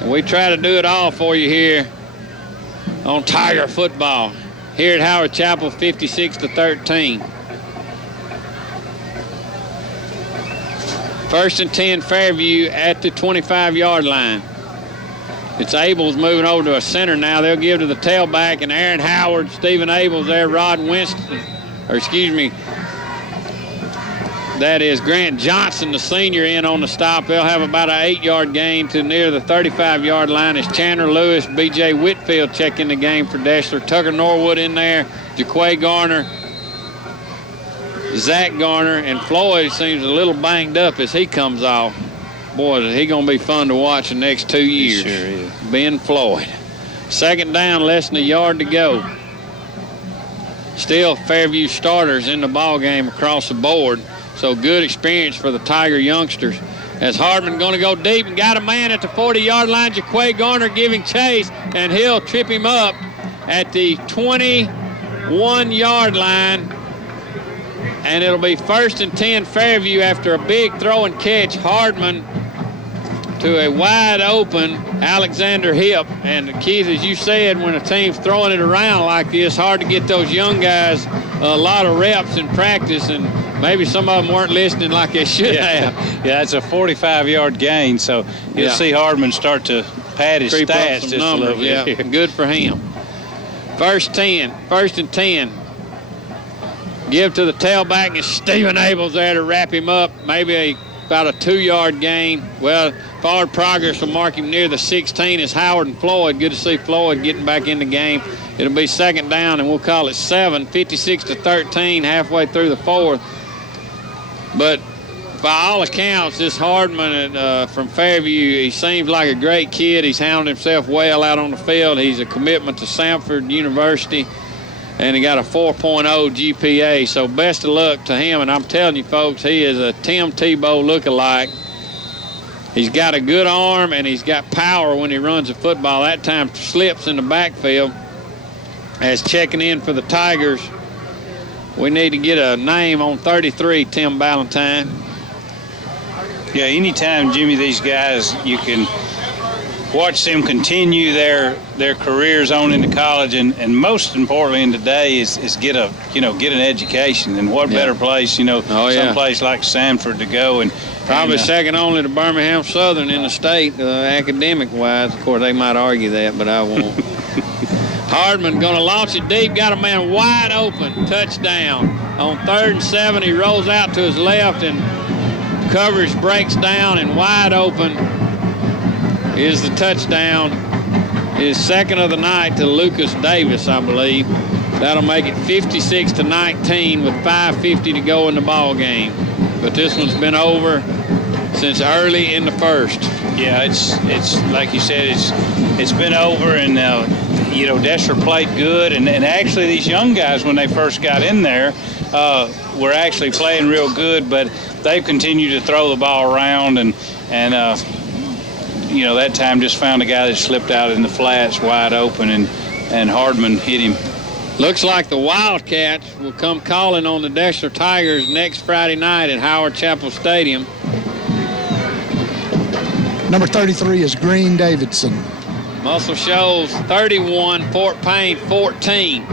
And we try to do it all for you here on Tiger football. Here at Howard Chapel, 56-13. 1st and 10 Fairview at the 25-yard line. It's Abels moving over to a center now. They'll give to the tailback, and Aaron Howard, Stephen Abels there, Rod Winston, That is Grant Johnson, the senior, in on the stop. They'll have about an 8-yard gain to near the 35-yard line as Chandler Lewis, B.J. Whitfield check in the game for Deshler. Tucker Norwood in there, Jaquay Garner, Zach Garner, and Floyd seems a little banged up as he comes off. Boy, is he going to be fun to watch the next 2 years. He sure is. Ben Floyd. Second down, less than a yard to go. Still Fairview starters in the ball game across the board. So good experience for the Tiger youngsters. As Hardman going to go deep and got a man at the 40-yard line. Jaquay Garner giving chase, and he'll trip him up at the 21-yard line. And it'll be 1st and 10 Fairview after a big throw and catch. Hardman to a wide open Alexander Hip. And Keith, as you said, when a team's throwing it around like this, hard to get those young guys a lot of reps in practice, and maybe some of them weren't listening like they should have. Yeah, it's a 45-yard gain, so you'll see Hardman start to pad his stats just a little bit. Yeah, good for him. First and 10. Give to the tailback, and Stephen Abel's there to wrap him up. Maybe about a 2-yard gain. Well, forward progress will mark him near the 16 as Howard and Floyd. Good to see Floyd getting back in the game. It'll be second down, and we'll call it 7, 56-13, halfway through the fourth. But by all accounts, this Hardman from Fairview, he seems like a great kid. He's handled himself well out on the field. He's a commitment to Samford University, and he got a 4.0 GPA. So best of luck to him. And I'm telling you, folks, he is a Tim Tebow lookalike. He's got a good arm, and he's got power when he runs the football. That time slips in the backfield. As checking in for the Tigers, we need to get a name on 33, Tim Ballantyne. Yeah, anytime, Jimmy, these guys, you can watch them continue their careers on into college, and most importantly in today is get an education. And what better place, some place like Sanford to go and probably second only to Birmingham Southern in the state, academic-wise. Of course, they might argue that, but I won't. Hardman going to launch it deep, got a man wide open, touchdown. On 3rd and 7, he rolls out to his left, and coverage breaks down, and wide open is the touchdown. His second of the night to Lucas Davis, I believe. That'll make it 56-19 with 5:50 to go in the ball game. But this one's been over since early in the first. Yeah, it's like you said, it's been over, and Deshler played good, and actually these young guys, when they first got in there, were actually playing real good, but they've continued to throw the ball around, and that time just found a guy that slipped out in the flats wide open, and Hardman hit him. Looks like the Wildcats will come calling on the Deshler Tigers next Friday night at Howard Chapel Stadium. Number 33 is Green Davidson. Muscle Shoals 31, Fort Payne 14.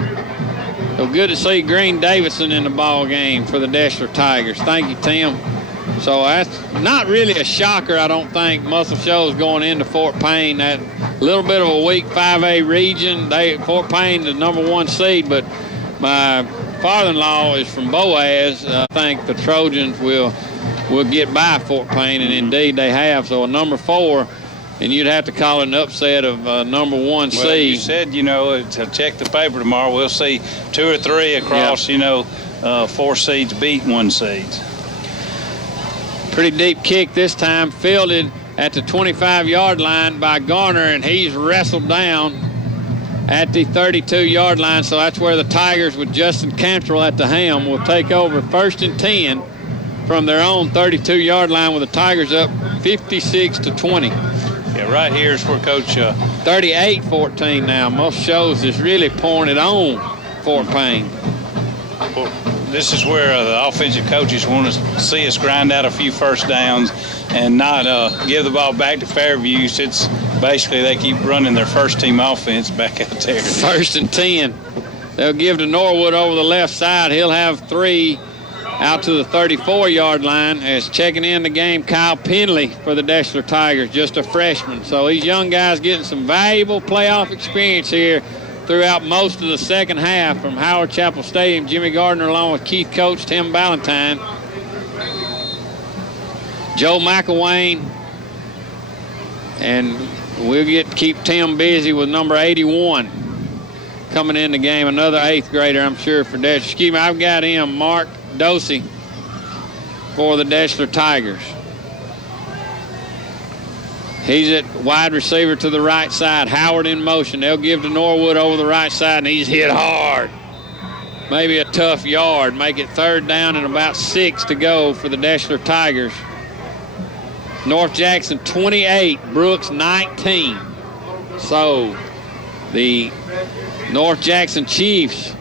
So good to see Green Davidson in the ball game for the Deshler Tigers. Thank you, Tim. So that's not really a shocker, I don't think. Muscle Shoals going into Fort Payne. That little bit of a weak 5A region. Fort Payne, the number 1 seed, but my father-in-law is from Boaz. I think the Trojans will get by Fort Payne, and indeed they have. So a number 4. And you'd have to call it an upset of number 1 seed. Well, you said, to check the paper tomorrow, we'll see 2 or 3 across, 4 seeds beat 1 seed. Pretty deep kick this time, fielded at the 25-yard line by Garner, and he's wrestled down at the 32-yard line. So that's where the Tigers, with Justin Cantrell at the helm, will take over 1st and 10 from their own 32-yard line, with the Tigers up 56-20. Yeah, right here is where Coach 38-14 now. Most shows is really pouring it on Fort Payne. Well, this is where the offensive coaches want to see us grind out a few first downs and not give the ball back to Fairview. It's basically they keep running their first-team offense back out there. 1st and 10. They'll give to Norwood over the left side. He'll have 3 out to the 34-yard line. As checking in the game, Kyle Penley for the Deshler Tigers, just a freshman. So these young guys getting some valuable playoff experience here throughout most of the second half from Howard Chapel Stadium. Jimmy Gardner along with Keith Coach Tim Ballantyne. Joe McElwain, and we'll keep Tim busy with number 81 coming in the game. Another 8th grader, I'm sure, for Deshler. Excuse me, I've got him, Mark Dosey, for the Deshler Tigers. He's at wide receiver to the right side. Howard in motion. They'll give to Norwood over the right side, and he's hit hard. Maybe a tough yard. Make it 3rd down and about 6 to go for the Deshler Tigers. North Jackson 28, Brooks 19. So the North Jackson Chiefs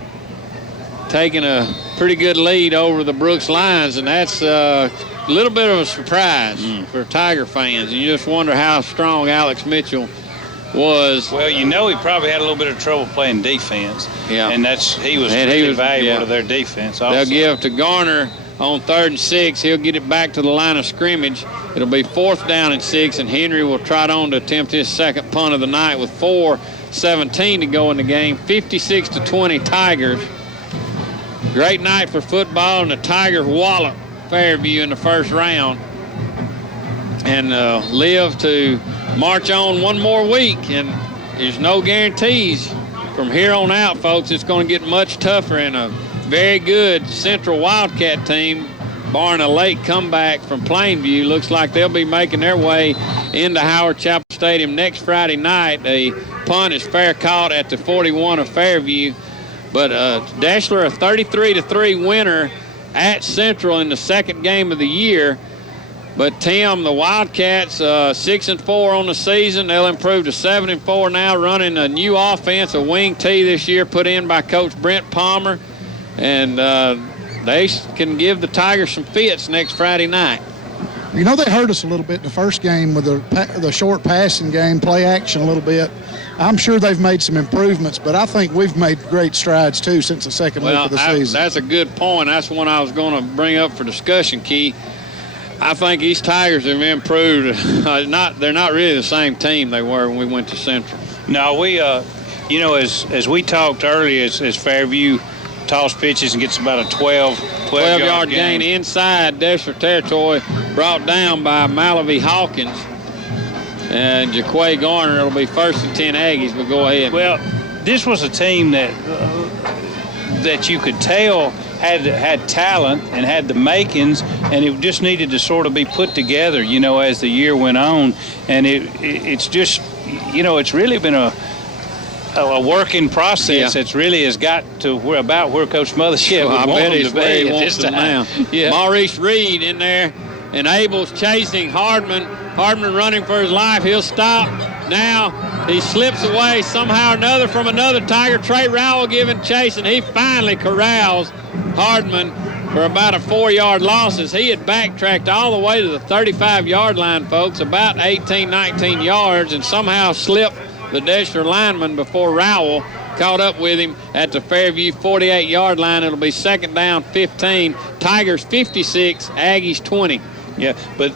taking a pretty good lead over the Brooks Lions, and that's a little bit of a surprise for Tiger fans. And you just wonder how strong Alex Mitchell was. Well, you know, he probably had a little bit of trouble playing defense. Yeah. And he was really valuable to their defense also. They'll give to Garner on 3rd and 6. He'll get it back to the line of scrimmage. It'll be 4th down and 6, and Henry will trot on to attempt his 2nd punt of the night with 4:17 to go in the game. 56-20 Tigers. Great night for football, and the Tigers wallop Fairview in the 1st round and live to march on one more week. And there's no guarantees from here on out, folks. It's going to get much tougher, and a very good Central Wildcat team, barring a late comeback from Plainview, looks like they'll be making their way into Howard Chapel Stadium next Friday night. A punt is fair caught at the 41 of Fairview. But Deshler, a 33-3 winner at Central in the 2nd game of the year. But Tim, the Wildcats, 6-4 on the season. They'll improve to 7-4 now, running a new offense, a wing tee this year, put in by Coach Brent Palmer. And they can give the Tigers some fits next Friday night. You know, they hurt us a little bit in the first game with the short passing game, play action a little bit. I'm sure they've made some improvements, but I think we've made great strides, too, since the 2nd week of the season. That's a good point. That's one I was going to bring up for discussion, Key. I think East Tigers have improved. They're not really the same team they were when we went to Central. No, we, as we talked earlier, as Fairview toss pitches and gets about a 12-yard gain inside Deshler territory, brought down by Malavie Hawkins and Jaquay Garner. It'll be 1st and 10 Aggies, but go ahead. Well, this was a team that you could tell had talent and had the makings, and it just needed to sort of be put together, as the year went on. And it's just, it's really been a working process that's really has got to where Coach Mothership would want them to be at this time. Yeah. Maurice Reed in there, and Abel's chasing Hardman. Hardman running for his life. He'll stop. Now he slips away somehow or another from another Tiger. Trey Rowell giving chase, and he finally corrals Hardman for about a 4-yard loss as he had backtracked all the way to the 35-yard line, folks, about 18, 19 yards, and somehow slipped the Deshler lineman before Rowell caught up with him at the Fairview 48-yard line. It'll be 2nd down, 15. Tigers 56, Aggies 20. Yeah, but,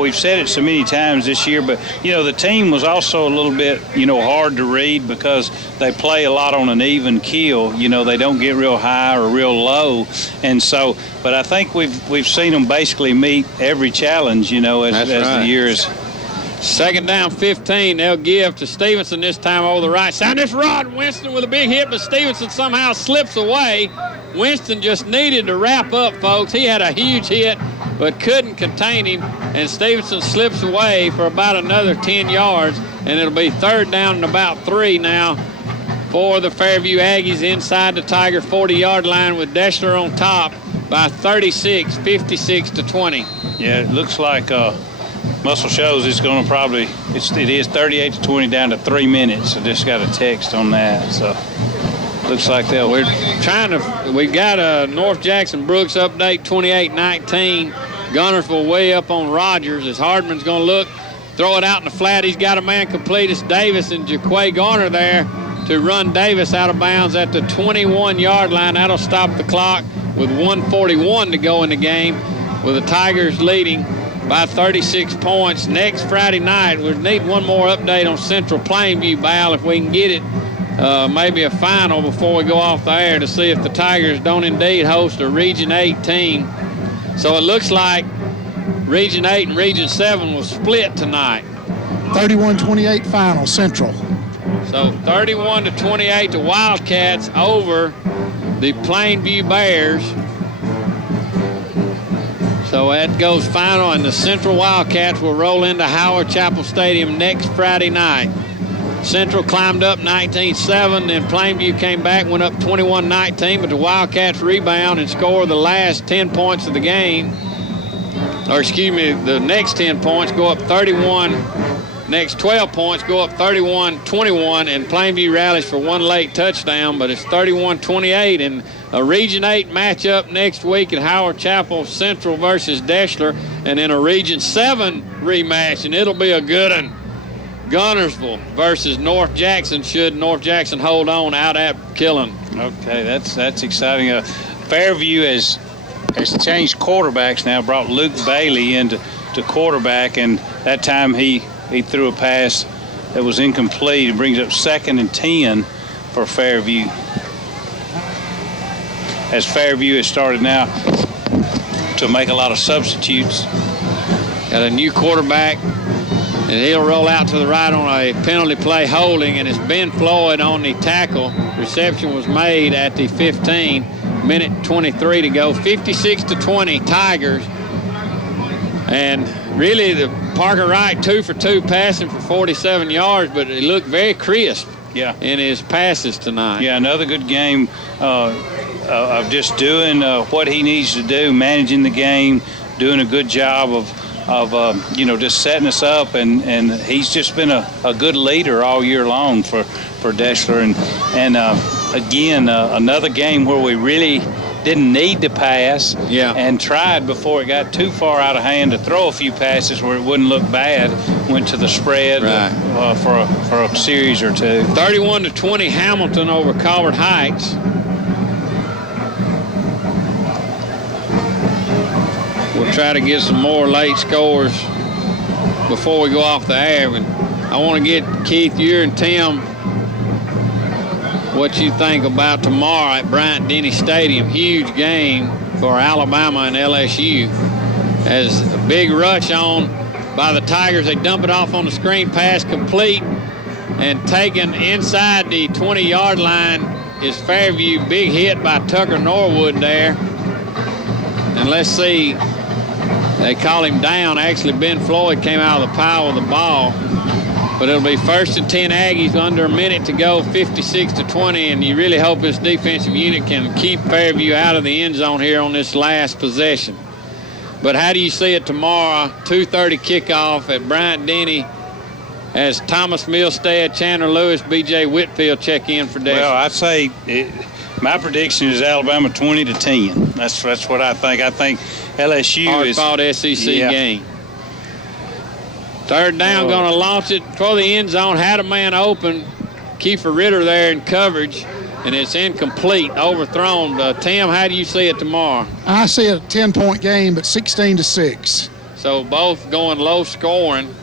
we've said it so many times this year, but, the team was also a little bit, hard to read because they play a lot on an even keel. They don't get real high or real low. And so, but I think we've seen them basically meet every challenge, as the year is. 2nd down, 15. They'll give to Stevenson this time over the right side. This Rod Winston with a big hit, but Stevenson somehow slips away. Winston just needed to wrap up, folks. He had a huge hit, but couldn't contain him, and Stevenson slips away for about another 10 yards, and it'll be 3rd down and about 3 now for the Fairview Aggies inside the Tiger 40-yard line with Deshler on top by 36, 56-20. Yeah, it looks like Muscle shows it's going to it is 38-20 down to 3 minutes. I just got a text on that, so looks like we got a North Jackson Brooks update 28-19. Gunnersville way up on Rogers as Hardman's going to look, throw it out in the flat. He's got a man complete. It's Davis and Jaquay Garner there to run Davis out of bounds at the 21-yard line. That'll stop the clock with 1:41 to go in the game, with the Tigers leading by 36 points. Next Friday night, we need one more update on Central Plainview, Val, if we can get it. Maybe a final before we go off the air to see if the Tigers don't indeed host a Region 8 team. So it looks like Region 8 and Region 7 was split tonight. 31-28 final, Central. So 31-28, the Wildcats over the Plainview Bears. So that goes final, and the Central Wildcats will roll into Howard Chapel Stadium next Friday night. Central climbed up 19-7, then Plainview came back, went up 21-19, but the Wildcats rebound and score the last 10 points of the game. Or excuse me, the next 10 points go up 31. Next 12 points go up 31-21, and Plainview rallies for one late touchdown, but it's 31-28. And a Region 8 matchup next week at Howard Chapel, Central versus Deshler, and then a Region 7 rematch, and it'll be a good one. Gunnersville versus North Jackson, should North Jackson hold on out at Killen. Okay, that's exciting. Fairview has changed quarterbacks now, brought Luke Bailey into quarterback, and that time he threw a pass that was incomplete. It brings up 2nd and 10 for Fairview, as Fairview has started now to make a lot of substitutes. Got a new quarterback, and he'll roll out to the right on a penalty play holding, and it's Ben Floyd on the tackle. Reception was made at the 15, minute 23 to go. 56-20 Tigers. And really the Parker Wright 2 for 2 passing for 47 yards, but he looked very crisp in his passes tonight. Yeah, another good game of just doing what he needs to do, managing the game, doing a good job of just setting us up, and he's just been a good leader all year long for Deshler. And again, another game where we really didn't need to pass and tried before it got too far out of hand to throw a few passes where it wouldn't look bad. Went to the spread for a series or two. 31-20 Hamilton over Colbert Heights. We'll try to get some more late scores before we go off the air. And I want to get Keith, you and Tim, what you think about tomorrow at Bryant-Denny Stadium. Huge game for Alabama and LSU. As a big rush on by the Tigers, they dump it off on the screen pass, complete, and taken inside the 20-yard line is Fairview. Big hit by Tucker Norwood there. And let's see, they call him down. Actually, Ben Floyd came out of the pile with the ball. But it'll be 1st and 10 Aggies, under a minute to go, 56-20, and you really hope this defensive unit can keep Fairview out of the end zone here on this last possession. But how do you see it tomorrow? 2:30 kickoff at Bryant-Denny as Thomas Milstead, Chandler Lewis, B.J. Whitfield check in for Deshler. Well, I'd say my prediction is Alabama 20-10. That's what I think. I think LSU hard-fought SEC game. 3rd down, going to launch it for the end zone. Had a man open. Kiefer Ritter there in coverage, and it's incomplete, overthrown. Tim, how do you see it tomorrow? I see a 10-point game, but 16-6. So both going low scoring,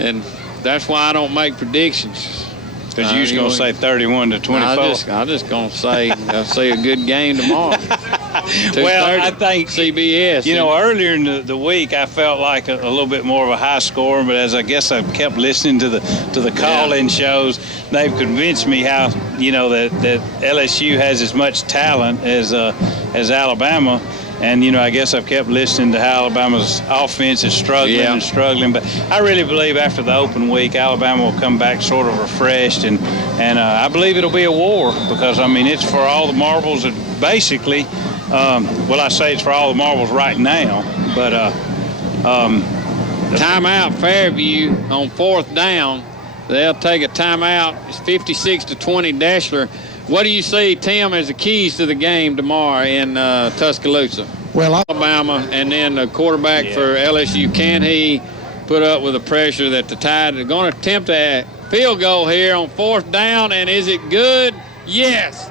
and that's why I don't make predictions. Because you was going to say 31-24. I'm just going to say I'll see a good game tomorrow. Well, I think CBS. Earlier in the week, I felt like a little bit more of a high score, but as I guess I kept listening to the call-in shows, they've convinced me how that LSU has as much talent as Alabama. And, I guess I've kept listening to how Alabama's offense is struggling. But I really believe after the open week, Alabama will come back sort of refreshed. And I believe it'll be a war because, it's for all the marbles. And basically, I say it's for all the marbles right now. But timeout Fairview on 4th down. They'll take a timeout. It's 56-20 Deshler. What do you see, Tim, as the keys to the game tomorrow in Tuscaloosa? Well, Alabama, and then the quarterback for LSU. Can he put up with the pressure that the Tide are going to attempt a field goal here on 4th down, and is it good? Yes.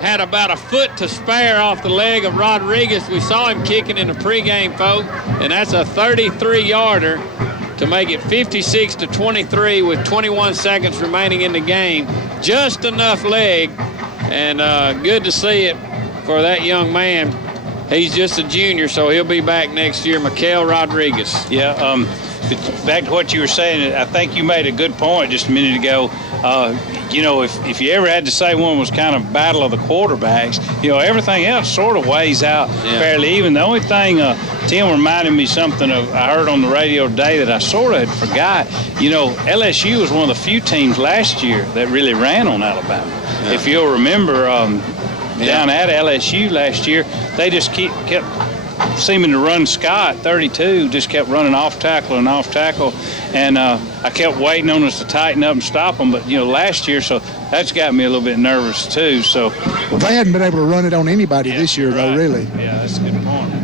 Had about a foot to spare off the leg of Rodriguez. We saw him kicking in the pregame, folks, and that's a 33-yarder to make it 56-23 with 21 seconds remaining in the game. Just enough leg, and good to see it for that young man He's just a junior, so he'll be back next year. Mikael Rodriguez. Yeah, back to what you were saying, I think you made a good point just a minute ago. If you ever had to say one was kind of battle of the quarterbacks, everything else sort of weighs out fairly even. The only thing Tim reminded me something I heard on the radio today that I sort of had forgot. LSU was one of the few teams last year that really ran on Alabama. Yeah. If you'll remember, down at LSU last year, they just kept seeming to run Scott 32, just kept running off tackle, and I kept waiting on us to tighten up and stop them. But last year, so that's got me a little bit nervous too. So they hadn't been able to run it on anybody this year, though. Really. Yeah, that's a good point.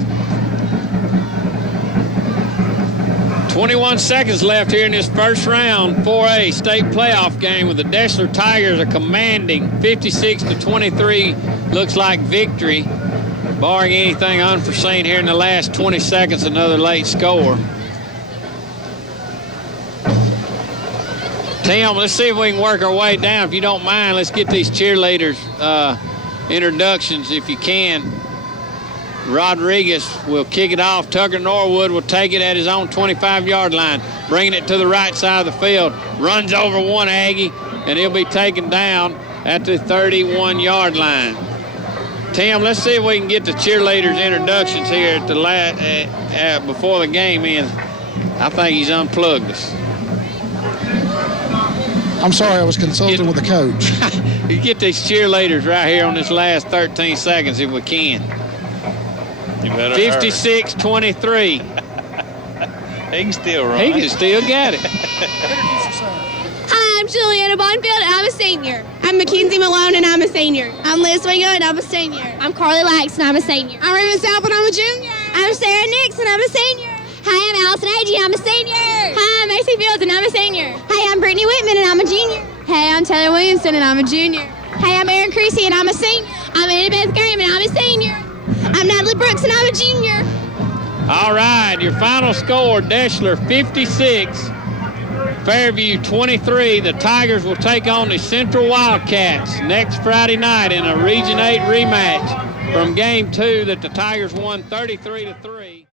21 seconds left here in this first round, 4A state playoff game with the Deshler Tigers a commanding 56-23. Looks like victory, barring anything unforeseen here in the last 20 seconds, another late score. Tim, let's see if we can work our way down. If you don't mind, let's get these cheerleaders introductions if you can. Rodriguez will kick it off. Tucker Norwood will take it at his own 25-yard line, bringing it to the right side of the field. Runs over one Aggie, and he'll be taken down at the 31-yard line. Tim, let's see if we can get the cheerleaders' introductions here at the before the game ends. I think he's unplugged us. I'm sorry, I was consulting with the coach. You get these cheerleaders right here on this last 13 seconds if we can. 56-23. He can still run. He can still get it. Hi, I'm Juliana Bonfield, and I'm a senior. I'm Mackenzie Malone, and I'm a senior. I'm Liz Wingo, and I'm a senior. I'm Carly Lax, and I'm a senior. I'm Raven South, and I'm a junior. I'm Sarah Nix, and I'm a senior. Hi, I'm Allison Agee, I'm a senior. Hi, I'm Macy Fields, and I'm a senior. Hi, I'm Brittany Whitman, and I'm a junior. Hey, I'm Taylor Williamson, and I'm a junior. Hey, I'm Erin Creasy, and I'm a senior. I'm Annabeth Graham, and I'm a senior. I'm Natalie Brooks, and I'm a junior. All right, your final score, Deshler 56, Fairview 23. The Tigers will take on the Central Wildcats next Friday night in a Region 8 rematch from Game 2 that the Tigers won 33-3.